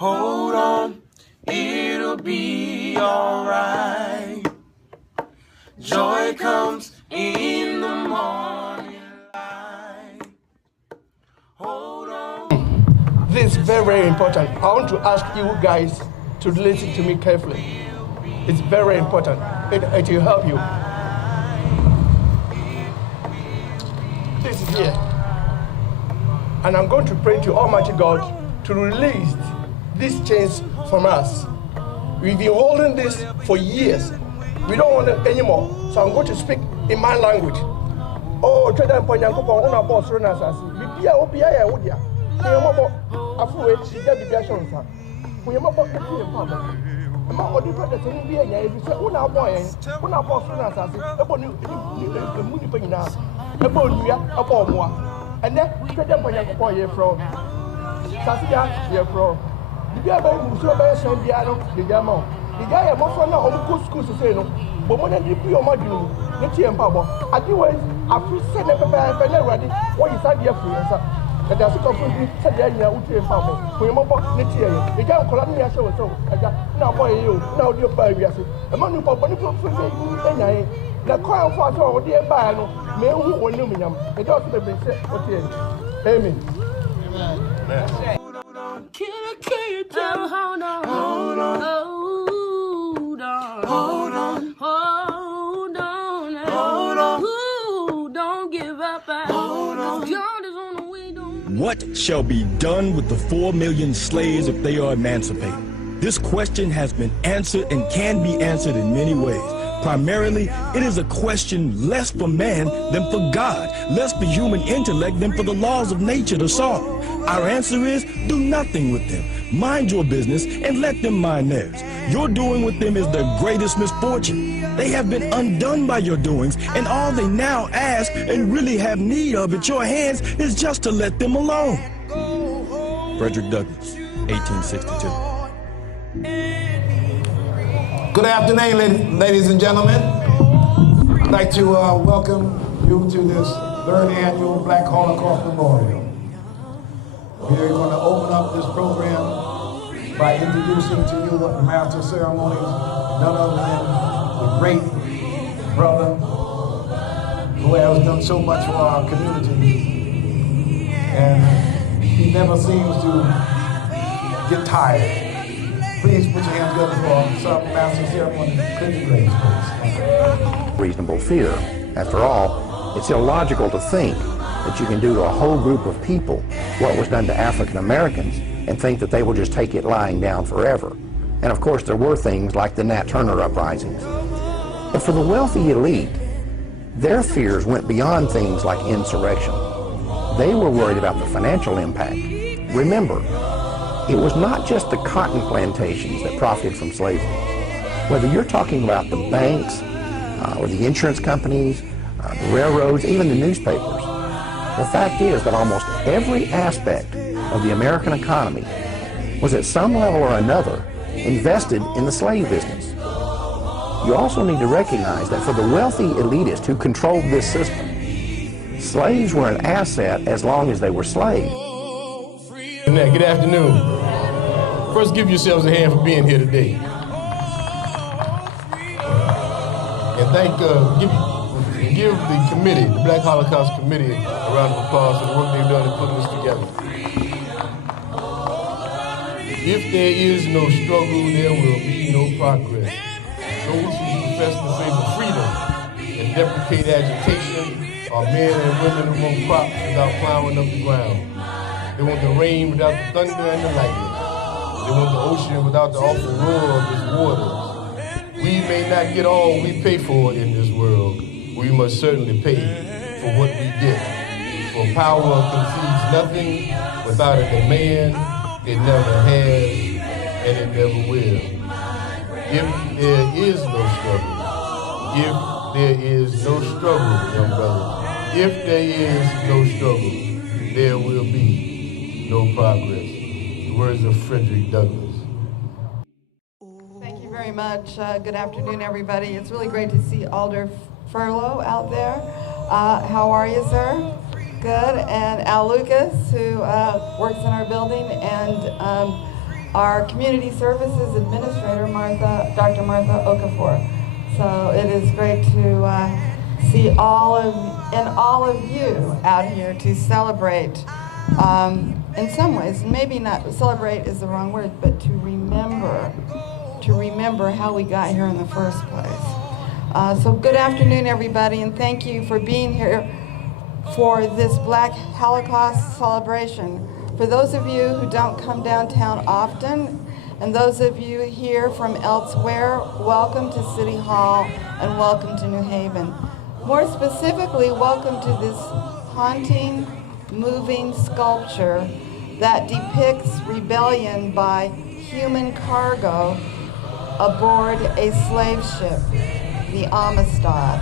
Hold on, it'll be alright. Joy comes in the morning light. Hold on. This is very, very important. I want to ask you guys to listen to me carefully. It's very important. It will help you. This is here. And I'm going to pray to Almighty God to release these chains from us. We've been holding this for years. We don't want it anymore. So I'm going to speak in my language. Oh, Tredam Ponyanko, una boss runners as Bibia Obia Wodia. Yamabo, Afu, Bibia Shonsa. We are about the Papa. What do you put the thing be? If you say, una boy, una boss runners as about the Munipina, about Nia, about moi. And then Tredam Ponyanko, you're from Sasia, you're from. The guy by Musoba Sandiano, the Gamma. The guy I'm off now on the school to say no, but when I did your module, the TM Papa, I do it. I feel sent a paper ready. What is that dear for yourself? And there's a couple of said the idea of TM Papa. We are more the TM. The guy called me a show so. I got now boy you, now dear baby. A man who put money for me, the coil for all dear Bano, may who will numinum. The doctor may say, okay. Amen. Amen. Can you tell? Hold on, hold on, hold on, hold on, hold on, hold on. Ooh, don't give up. Hold on. God is on the way. What shall be done with the 4 million slaves if they are emancipated? This question has been answered and can be answered in many ways. Primarily, it is a question less for man than for God, less for human intellect than for the laws of nature to solve. Our answer is, do nothing with them. Mind your business and let them mind theirs. Your doing with them is their greatest misfortune. They have been undone by your doings, and all they now ask and really have need of at your hands is just to let them alone. Frederick Douglass, 1862. Good afternoon, ladies and gentlemen. I'd like to welcome you to this 3rd annual Black Holocaust Memorial. We're going to open up this program by introducing to you the master of ceremonies, none other than the great brother who has done so much for our community. And he never seems to get tired. Please put your hands together for some master ceremony. Reasonable fear. After all, it's illogical to think that you can do to a whole group of people what was done to African Americans and think that they will just take it lying down forever. And of course there were things like the Nat Turner uprisings. But for the wealthy elite, their fears went beyond things like insurrection. They were worried about the financial impact. Remember, it was not just the cotton plantations that profited from slavery. Whether you're talking about the banks, or the insurance companies, the railroads, even the newspapers, the fact is that almost every aspect of the American economy was at some level or another invested in the slave business. You also need to recognize that for the wealthy elitists who controlled this system, slaves were an asset as long as they were slaves. Good afternoon. First, give yourselves a hand for being here today. And give the committee, the Black Holocaust Committee, a round of applause for the work they've done in putting this together. If there is no struggle, there will be no progress. Those who profess to favor freedom and deprecate agitation are men and women who want crops without plowing up the ground. They want the rain without the thunder and the lightning. They want the ocean without the awful roar of its waters. We may not get all we pay for in this world. We must certainly pay for what we get. For power concedes nothing without a demand. It never has, and it never will. If there is no struggle, young brothers, if there is no struggle, there will be no progress. The words of Frederick Douglass. Thank you very much. Good afternoon, everybody. It's really great to see Alder Furlow out there. How are you, sir? Good. And Al Lucas, who works in our building, and our Community Services Administrator, Dr. Martha Okafor. So it is great to see all of you out here to celebrate. In some ways, maybe not celebrate is the wrong word, but to remember how we got here in the first place. So good afternoon, everybody, and thank you for being here for this Black Holocaust celebration. For those of you who don't come downtown often, and those of you here from elsewhere, welcome to City Hall and welcome to New Haven. More specifically, welcome to this haunting, moving sculpture that depicts rebellion by human cargo aboard a slave ship, the Amistad,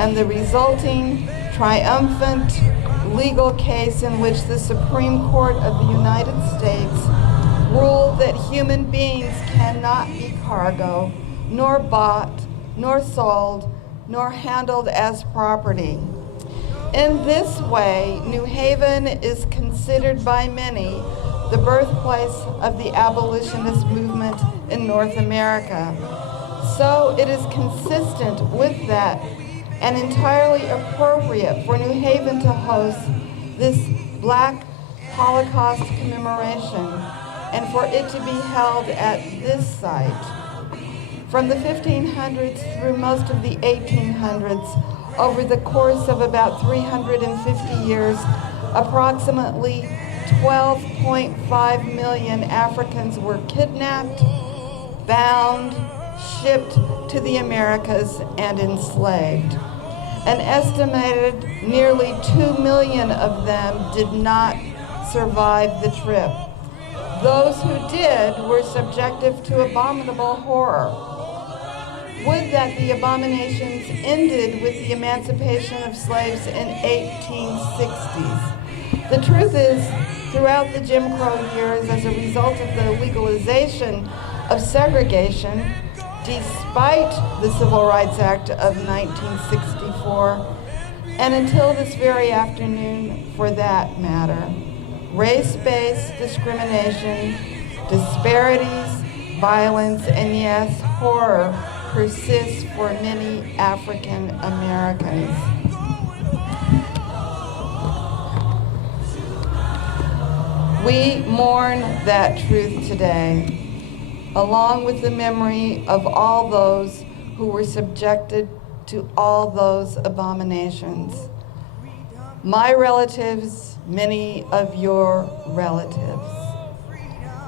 and the resulting triumphant legal case in which the Supreme Court of the United States ruled that human beings cannot be cargo, nor bought, nor sold, nor handled as property. In this way, New Haven is considered by many the birthplace of the abolitionist movement in North America. So it is consistent with that and entirely appropriate for New Haven to host this Black Holocaust commemoration and for it to be held at this site. From the 1500s through most of the 1800s, over the course of about 350 years, approximately 12.5 million Africans were kidnapped, bound, shipped to the Americas, and enslaved. An estimated nearly 2 million of them did not survive the trip. Those who did were subjected to abominable horror. Would that the abominations ended with the emancipation of slaves in 1860s. The truth is, throughout the Jim Crow years, as a result of the legalization of segregation, despite the Civil Rights Act of 1964, and until this very afternoon for that matter, race-based discrimination, disparities, violence, and yes, horror persists for many African Americans. We mourn that truth today, along with the memory of all those who were subjected to all those abominations. My relatives, many of your relatives,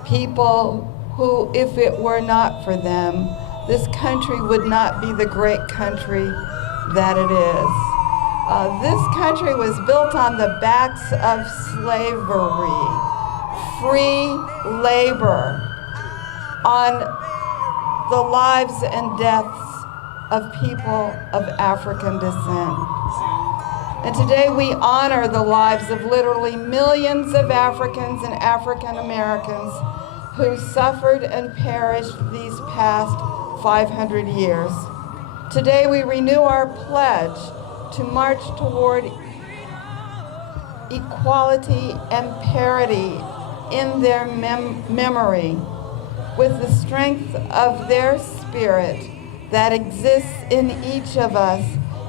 people who, if it were not for them, this country would not be the great country that it is. This country was built on the backs of slavery, free labor, on the lives and deaths of people of African descent. And today we honor the lives of literally millions of Africans and African Americans who suffered and perished these past 500 years. Today we renew our pledge to march toward equality and parity in their memory with the strength of their spirit that exists in each of us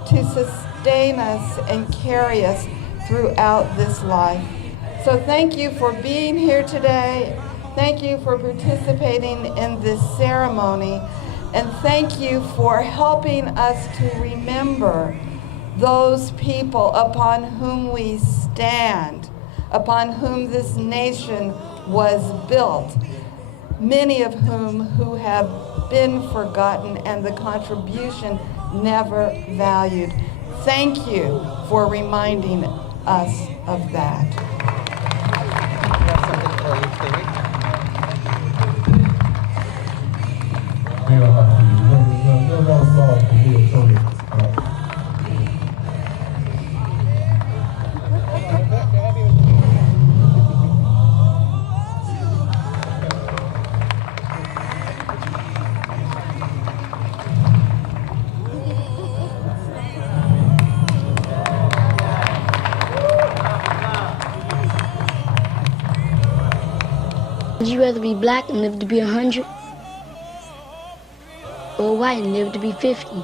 to sustain us and carry us throughout this life. So thank you for being here today. Thank you for participating in this ceremony. And thank you for helping us to remember those people upon whom we stand, upon whom this nation was built, many of whom who have been forgotten and the contribution never valued. Thank you for reminding us of that. you rather be black and live to be 100? Or white and live to be 50?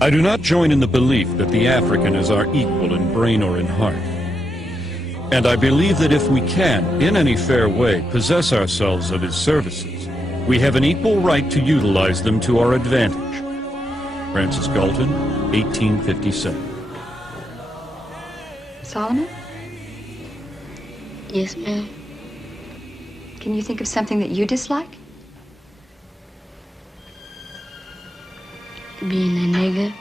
I do not join in the belief that the African is our equal in brain or in heart. And I believe that if we can, in any fair way, possess ourselves of his services, we have an equal right to utilize them to our advantage. Francis Galton, 1857. Solomon? Yes, ma'am. Can you think of something that you dislike? Being a nigger.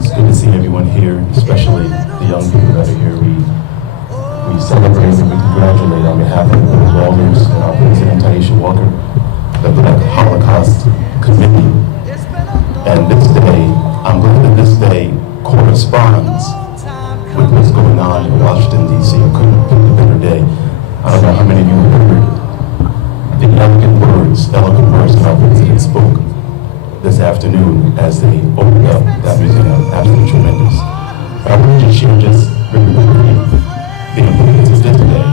It's good to see everyone here, especially the young people that are here. We celebrate and we congratulate on behalf of the Walters and our President Taisha Walker, the Black Holocaust Committee. And this day, I'm glad that this day corresponds with what's going on in Washington, D.C. I couldn't pick a better day. I don't know how many of you heard the eloquent words that our president spoke this afternoon as they opened up that museum. Absolutely tremendous. I want to share just very quickly the importance of this day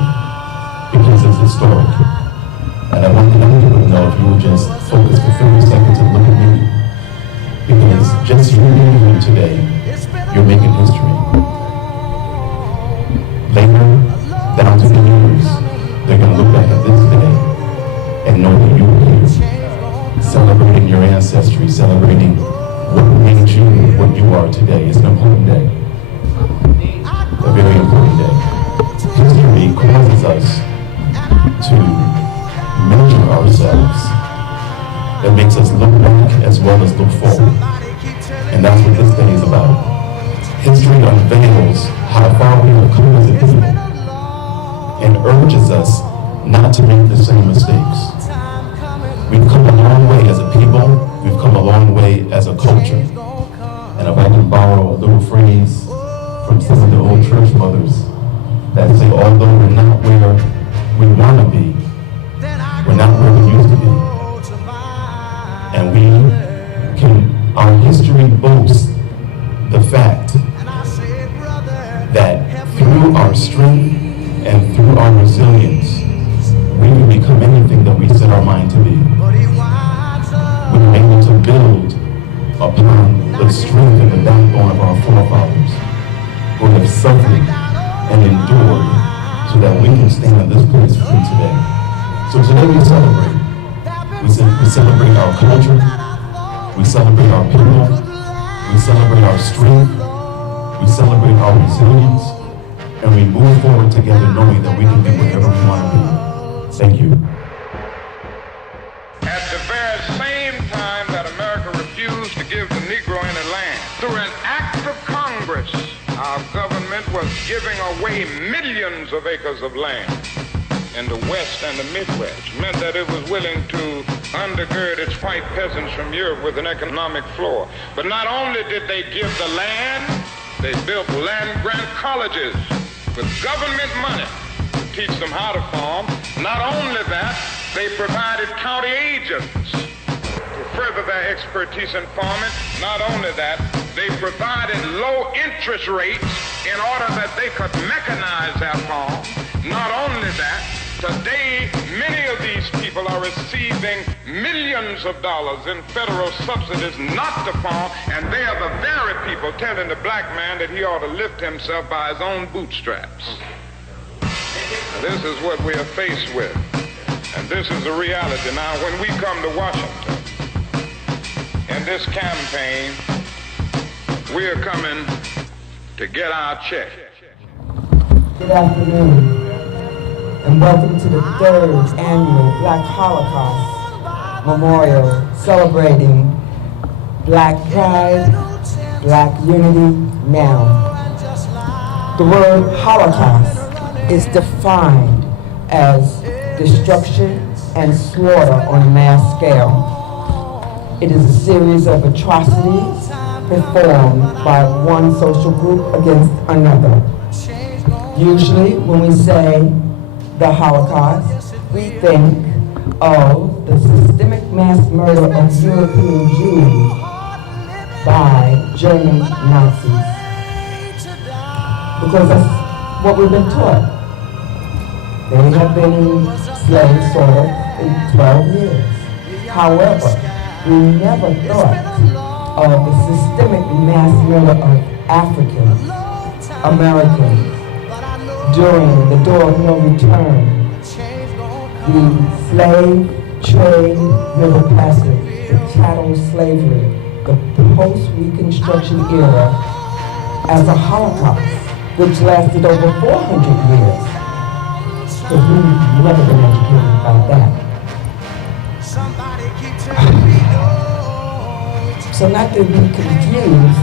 because it's historic. And I want people to know if you would just focus for 30 seconds and look at me. Because just you being here today, you're making history. Later, down to the years, they're going to look back at this day and know that you were here, celebrating your ancestry, celebrating what made you what you are today. It's an important day, a very important day. History causes us to measure ourselves. That makes us look back as well as look forward. And that's what this day is about. History unveils how far we have come as a people and urges us not to make the same mistakes. We've come a long way as a people. We've come a long way as a culture. And if I can borrow a little phrase from some of the old church mothers that say, although we're not where we want to be, we're not where we used to be. And our history boasts the fact that through our strength and through our resilience, we can become anything that we set our mind to be. We're able to build upon the strength and the backbone of our forefathers who have suffered and endured so that we can stand in this place free today. So today we celebrate. We celebrate our culture, we celebrate our people, we celebrate our strength, we celebrate our resilience, and we move forward together knowing that we can be whatever we want to be. Thank you. At the very same time that America refused to give the Negro any land, through an act of Congress, our government was giving away millions of acres of land in the West and the Midwest, meant that it was willing to undergird its white peasants from Europe with an economic floor. But not only did they give the land, they built land-grant colleges with government money to teach them how to farm. Not only that, they provided county agents to further their expertise in farming. Not only that, they provided low interest rates in order that they could mechanize their farm. Not only that, today, many of these people are receiving millions of dollars in federal subsidies not to farm, and they are the very people telling the black man that he ought to lift himself by his own bootstraps. This is what we are faced with, and this is the reality. Now, when we come to Washington in this campaign, we are coming to get our check. Good afternoon. And welcome to the third annual Black Holocaust Memorial celebrating Black pride Black unity now. The word Holocaust is defined as destruction and slaughter on a mass scale. It is a series of atrocities performed by one social group against another. Usually, when we say the Holocaust, we think of the systemic mass murder of European Jews by German Nazis. Because that's what we've been taught. They have been slaves sort of in 12 years. However, we never thought of the systemic mass murder of African Americans during the door of no return, the slave trade river passage, the chattel slavery, the post-Reconstruction era as a Holocaust, which lasted over 400 years. Because we've never been educated about that. So not to be confused,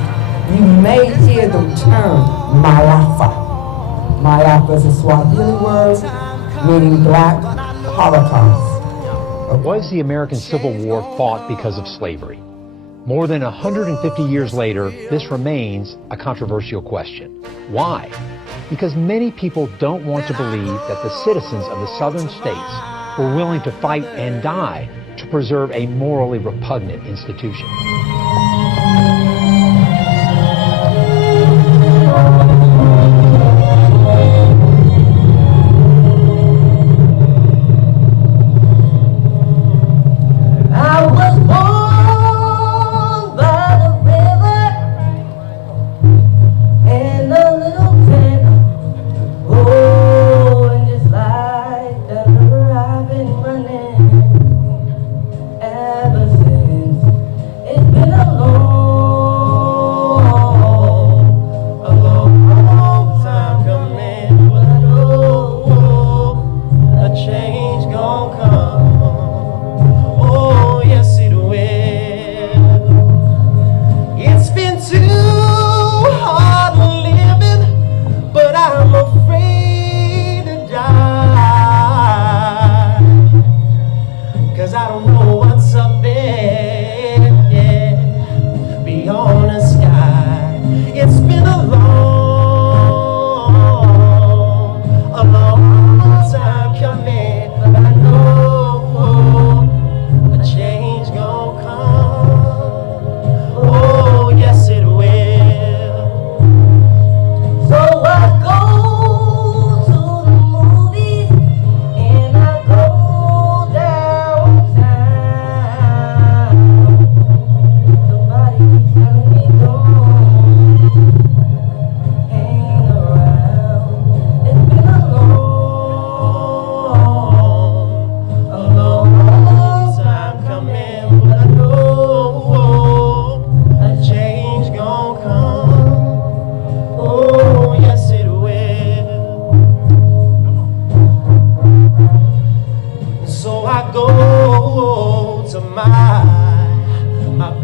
you may hear the term Malafa. Malafa is a Swahili word meaning black Holocaust. Was the American Civil War fought because of slavery? More than 150 years later, this remains a controversial question. Why? Because many people don't want to believe that the citizens of the southern states were willing to fight and die to preserve a morally repugnant institution.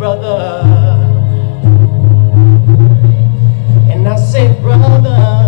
brother, and I say, brother,